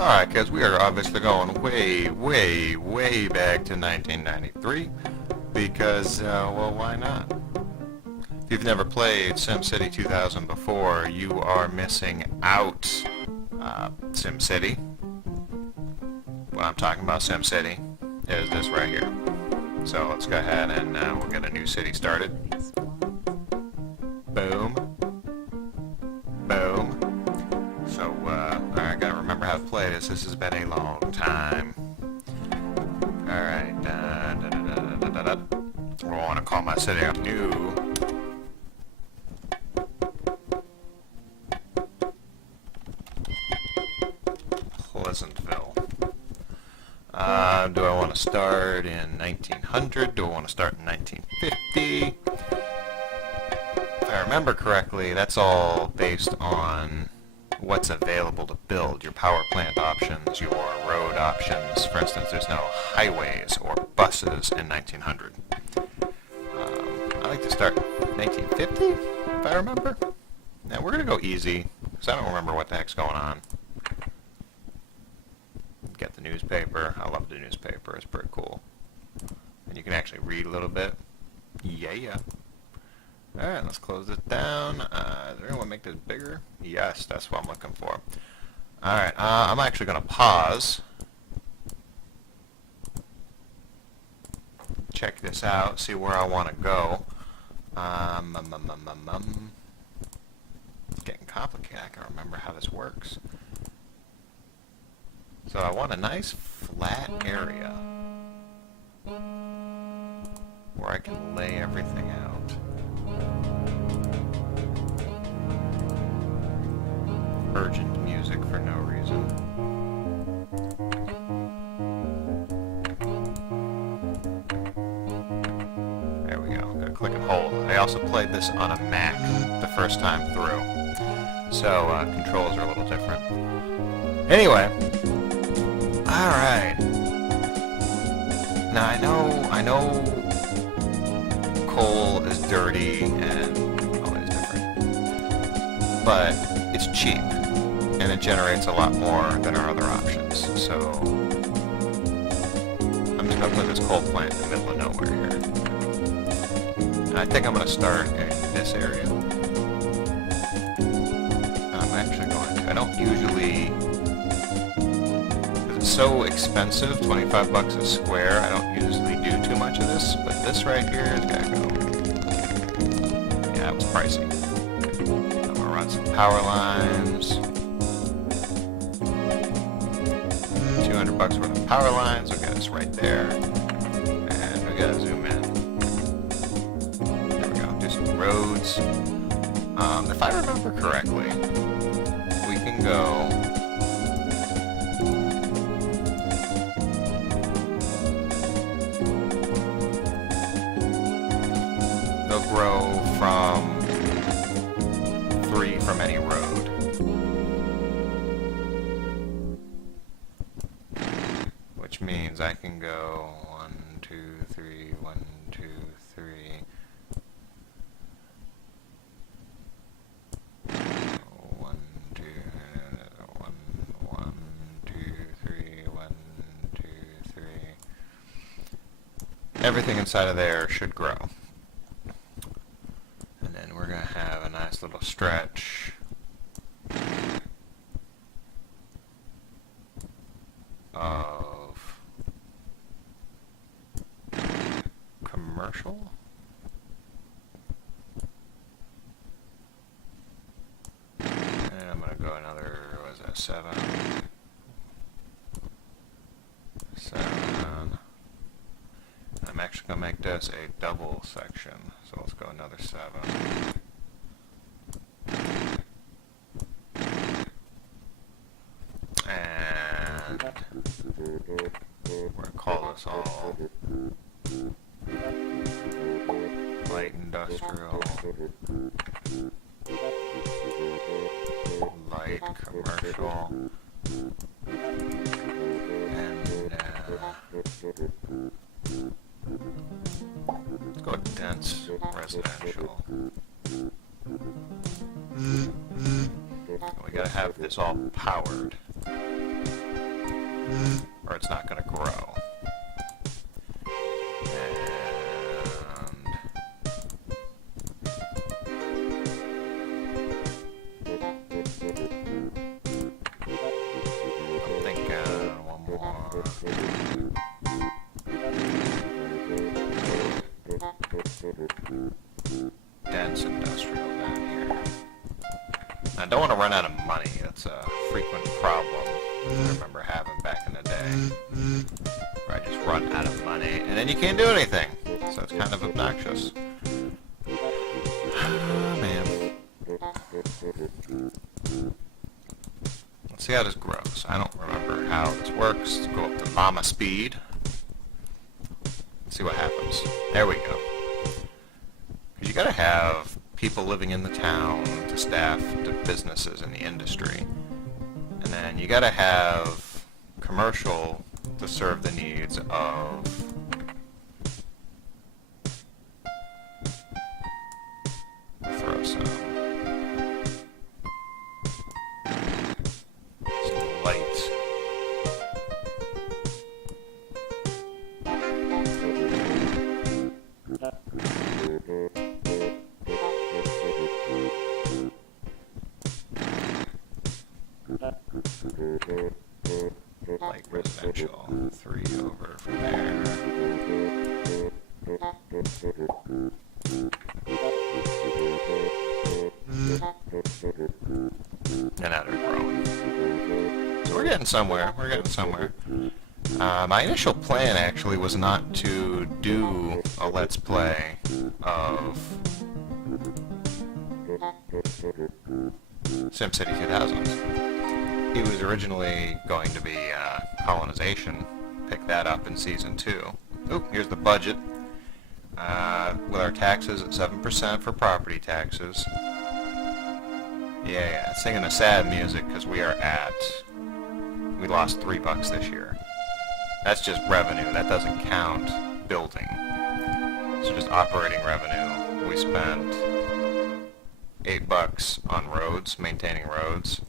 Alright kids, we are obviously going way back to 1993 because, well, why not? If you've never played SimCity 2000 before, you are missing out. SimCity, when I'm talking about SimCity, is this right here. So let's go ahead and we'll get a new city started. Boom. Boom. So, I gotta remember how to play this. This has been a long time. Alright, we'll want to call my city up New. Pleasantville. Do I want to start in 1900? Do I want to start in 1950? If I remember correctly, that's all based on what's available to build, your power plant options, your road options. For instance, there's no highways or buses in 1900. I like to start 1950, if I remember. Now we're going to go easy, because I don't remember what the heck's going on. Get the newspaper. I love the newspaper. It's pretty cool. And you can actually read a little bit. Yeah. Alright, let's close this down. Is there anyone make this bigger? Yes, that's what I'm looking for. Alright, I'm actually going to pause. Check this out, see where I want to go. It's getting complicated. I can remember how this works. So I want a nice flat area where I can lay everything out. Urgent music for no reason. There we go. I'm gonna click and hold. I also played this on a Mac the first time through, so controls are a little different. Anyway, all right. Now I know, coal is dirty and all is different, but it's cheap. And it generates a lot more than our other options. So I'm just going to put this coal plant in the middle of nowhere here. And I think I'm going to start in this area. I'm actually going to. I don't usually, because it's so expensive, 25 bucks a square, I don't usually do too much of this, but this right here has got to go. Yeah, it was pricey. I'm going to run some power lines. 200 bucks worth of power lines. We'll get us right there. And we gotta zoom in. There we go. Do some roads. If I remember correctly, we can go. They'll grow from 3 from any road. Which means I can go 1, 2, 3, 1, 2, 3. 1, 2, 1, 1, 2, 3, 1, 2, 3. Everything inside of there should grow. And then we're going to have a nice little stretch of commercial. And I'm going to go another, what is that, 7. 7. I'm actually going to make this a double section, so let's go another 7. And we're going to call this all light industrial, light commercial, and let's go dense residential. We gotta have this all powered. or it's not going to grow. Dense industrial down here. I don't want to run out of money. That's a frequent problem I remember having back in the day. Where I just run out of money and then you can't do anything. So it's kind of obnoxious. Oh, man. Let's see how this grows. I don't remember how this works. Let's go up to Mama Speed. Let's see what happens. There we go. You gotta have people living in the town to staff the businesses in the industry. And then you gotta have commercial to serve the needs of throw some lights. Like residential, 3 over from there. And now they're growing. So we're getting somewhere. We're getting somewhere. My initial plan actually was not to do a Let's Play of SimCity 2000. It was originally going to be colonization. Pick that up in Season 2. Oop, here's the budget. With our taxes at 7% for property taxes. Yeah, singing the sad music because we lost $3 this year. That's just revenue. That doesn't count building. So just operating revenue. We spent $8 on roads, maintaining roads,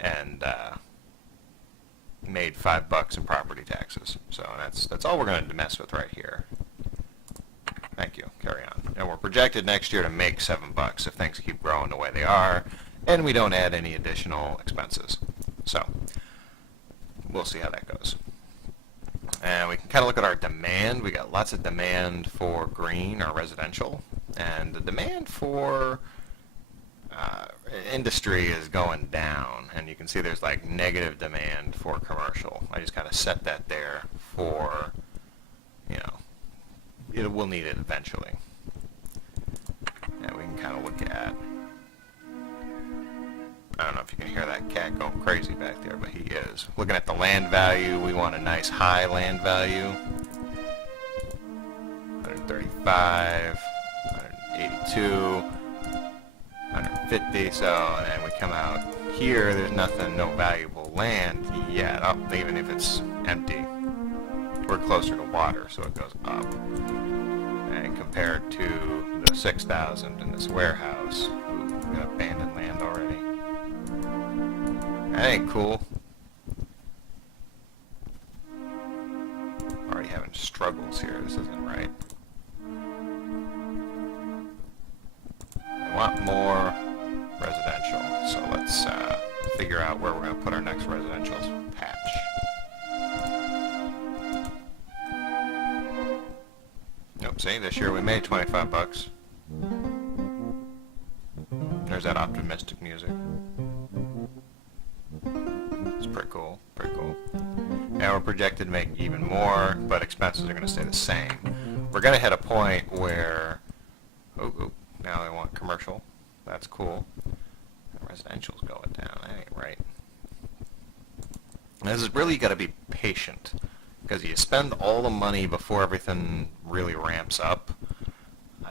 and made $5 in property taxes. So that's all we're going to mess with right here. Thank you. Carry on. And we're projected next year to make $7 if things keep growing the way they are, and we don't add any additional expenses. So we'll see how that goes. And we can kind of look at our demand. We got lots of demand for green or residential, and the demand for industry is going down, and you can see there's like negative demand for commercial. I just kind of set that there for, we'll need it eventually. And we can kind of look at, I don't know if you can hear that cat going crazy back there, but he is. Looking at the land value, we want a nice high land value. 135, 182, 150, so, and we come out here, there's nothing, no valuable land yet, even if it's empty. We're closer to water, so it goes up. And compared to the 6,000 in this warehouse, we got abandoned land already. That ain't cool. Already having struggles here, this isn't right. I want more residential, so let's figure out where we're going to put our next residential patch. Nope, see, this year we made $25. There's that optimistic music. It's pretty cool, pretty cool. And we're projected to make even more, but expenses are going to stay the same. We're going to hit a point where, now they want commercial. That's cool. Residential's going down. That ain't right. This is really got to be patient, because you spend all the money before everything really ramps up.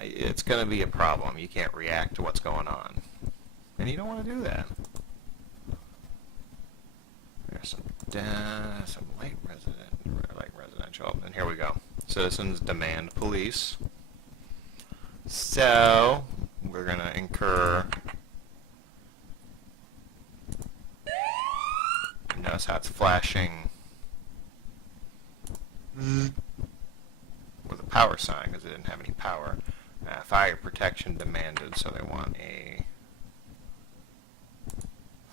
It's going to be a problem. You can't react to what's going on, and you don't want to do that. There's some light residential, and here we go. Citizens demand police. So we're going to incur Notice how it's flashing with a power sign because it didn't have any power. Fire protection demanded, so they want a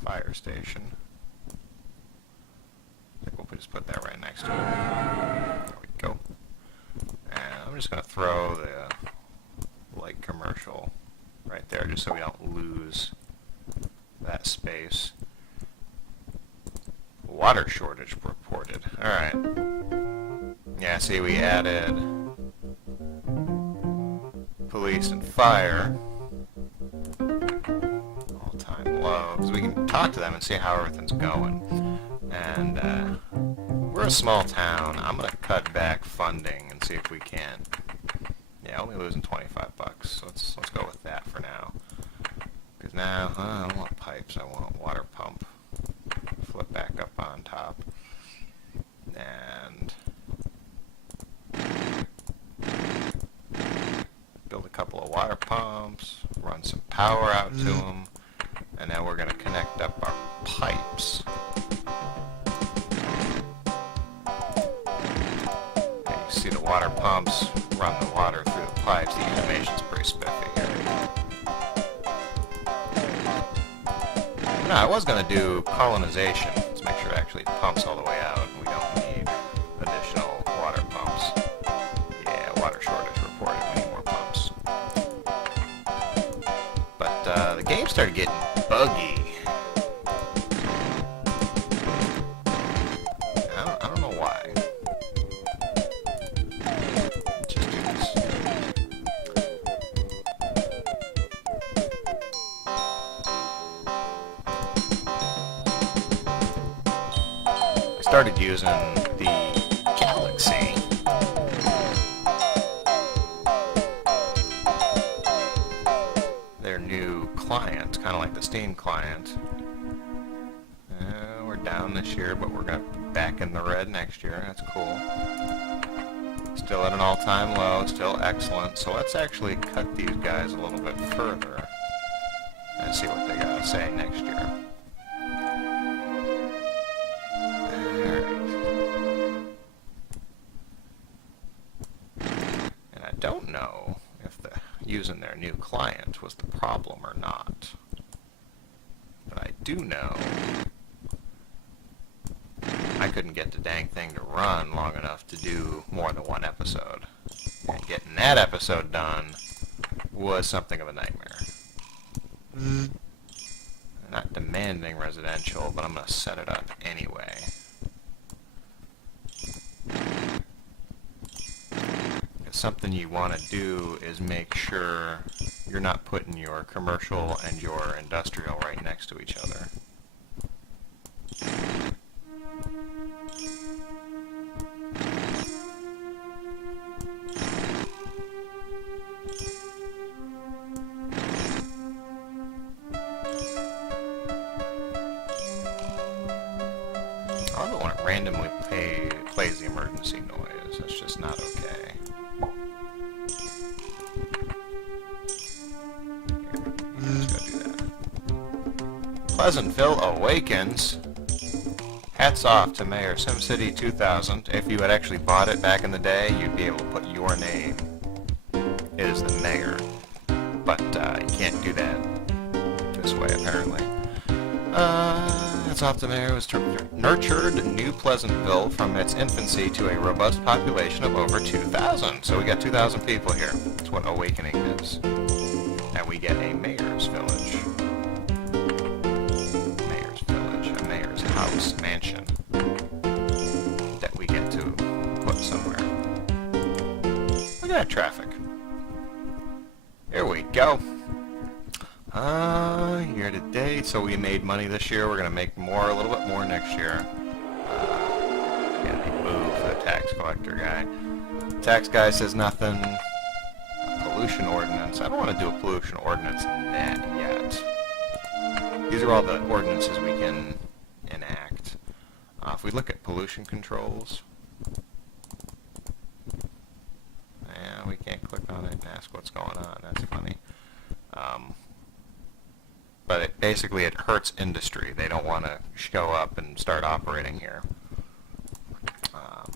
fire station. I think we'll just put that right next to it. There we go. And I'm just going to throw the light commercial right there just so we don't lose that space. Water shortage reported. Alright. Yeah, see, we added police and fire. All-time low. Because we can talk to them and see how everything's going. And we're a small town. I'm going to cut back funding and see if we can. Yeah, only losing 25 bucks. So let's go with that for now. Because now, I don't want pipes. I want water pump. Flip back up on top. And build a couple of water pumps. Run some power out to them. And now we're going to connect up our pipes. See the water pumps run the water through the pipes. The animation's pretty spiffy here. No, I was going to do colonization. Let's make sure it actually pumps all the way out. We don't need additional water pumps. Yeah, water shortage reported. We need more pumps. But the game started getting buggy. I don't know why. Started using the Galaxy. Their new client, kind of like the Steam client. We're down this year, but we're going to be back in the red next year. That's cool. Still at an all-time low, still excellent. So let's actually cut these guys a little bit further and see what they got to say next year. Don't know if using their new client was the problem or not. But I do know I couldn't get the dang thing to run long enough to do more than one episode. And getting that episode done was something of a nightmare. Not demanding residential, but I'm going to set it up anyway. Something you want to do is make sure you're not putting your commercial and your industrial right next to each other. I don't want to randomly plays the emergency noise. That's just not okay. Pleasantville awakens. Hats off to Mayor SimCity 2000. If you had actually bought it back in the day, you'd be able to put your name as the mayor. But you can't do that this way, apparently. Hats off to Mayor was nurtured New Pleasantville from its infancy to a robust population of over 2,000. So we got 2,000 people here. That's what awakening is. And we get a mayor's village. House, mansion that we get to put somewhere. Look at that traffic. Here we go. Year to date, so we made money this year. We're going to make more, a little bit more next year. Yeah, they move for the tax collector guy. Tax guy says nothing. A pollution ordinance. I don't want to do a pollution ordinance net yet. These are all the ordinances we can enact. If we look at pollution controls, we can't click on it and ask what's going on. That's funny. But basically it hurts industry. They don't want to show up and start operating here.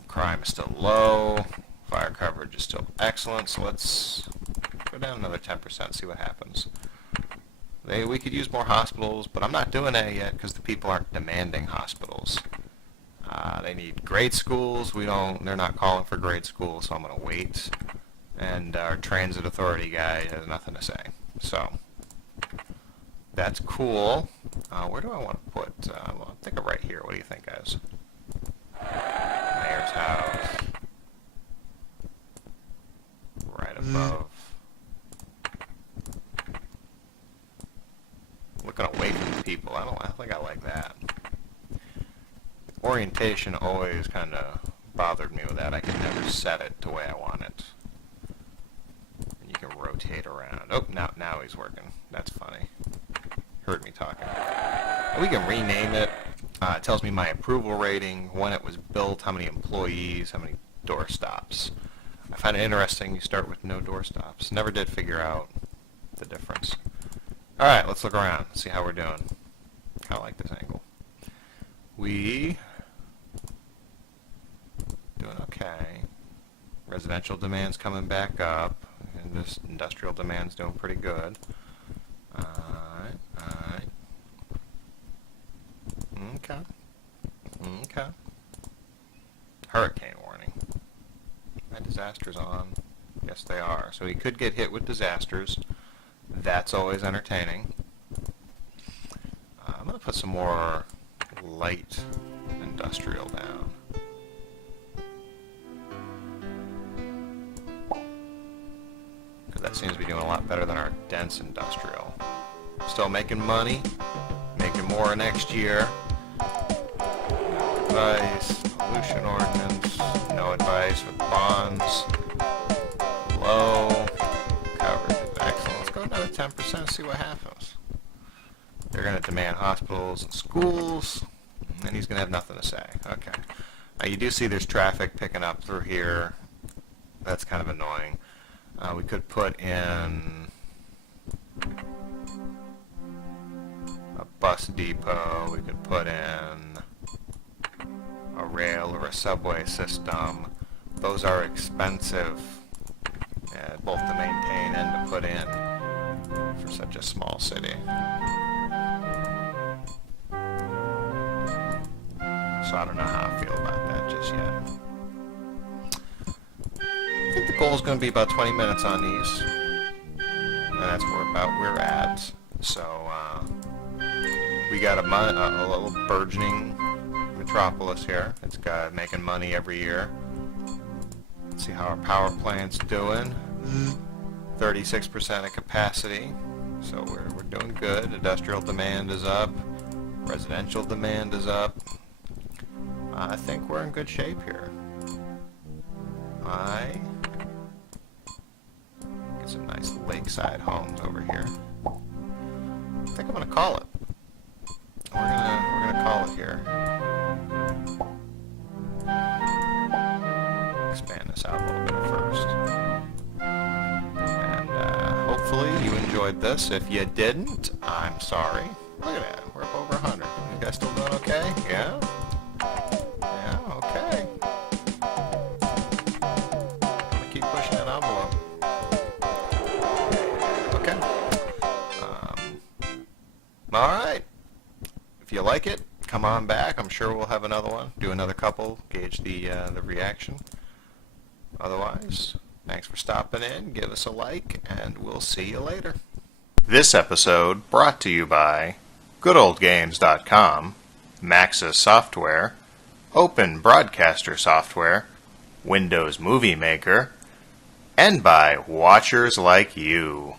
Crime is still low. Fire coverage is still excellent. So let's go down another 10%, see what happens. We could use more hospitals, but I'm not doing that yet because the people aren't demanding hospitals. They need grade schools. They're not calling for grade schools, so I'm going to wait. And our transit authority guy has nothing to say. So that's cool. Where do I want to put? Well, think of right here. What do you think, guys? Mayor's house. Right above. Looking away from the people. I think I like that. Orientation always kind of bothered me with that. I could never set it the way I want it. And you can rotate around. Oh, now he's working. That's funny. Heard me talking. And we can rename it. It tells me my approval rating, when it was built, how many employees, how many door stops. I find it interesting you start with no door stops. Never did figure out the difference. Alright, let's look around, see how we're doing. Kind of like this angle. We doing okay. Residential demand's coming back up, and this industrial demand's doing pretty good. Alright. Okay. Hurricane warning. My disasters on? Yes, they are. So he could get hit with disasters. That's always entertaining. I'm going to put some more light industrial down. Because that seems to be doing a lot better than our dense industrial. Still making money. Making more next year. No advice. Pollution ordinance. No advice with bonds. Low. Coverage is excellent. Let's go another 10%, see what happens. They're going to demand hospitals and schools, and he's going to have nothing to say. Okay. Now you do see there's traffic picking up through here. That's kind of annoying. We could put in a bus depot. We could put in a rail or a subway system. Those are expensive, both to maintain and to put in for such a small city. So I don't know how I feel about that just yet. I think the goal is going to be about 20 minutes on these, and that's about where we're at. So we got a little burgeoning metropolis here. It's making money every year. Let's see how our power plant's doing. 36% of capacity, so we're doing good. Industrial demand is up. Residential demand is up. I think we're in good shape here. Get some nice lakeside homes over here. I think I'm gonna call it. We're gonna call it here. Expand this out a little bit first. And hopefully you enjoyed this. If you didn't, I'm sorry. Look at that, we're up over 100. You guys still doing okay? Yeah? Yeah, okay. I'm gonna keep pushing that envelope. Okay. Alright. If you like it, come on back. I'm sure we'll have another one. Do another couple, gauge the reaction. Otherwise, thanks for stopping in. Give us a like, and we'll see you later. This episode brought to you by GoodOldGames.com, Maxis Software, Open Broadcaster Software, Windows Movie Maker, and by watchers like you.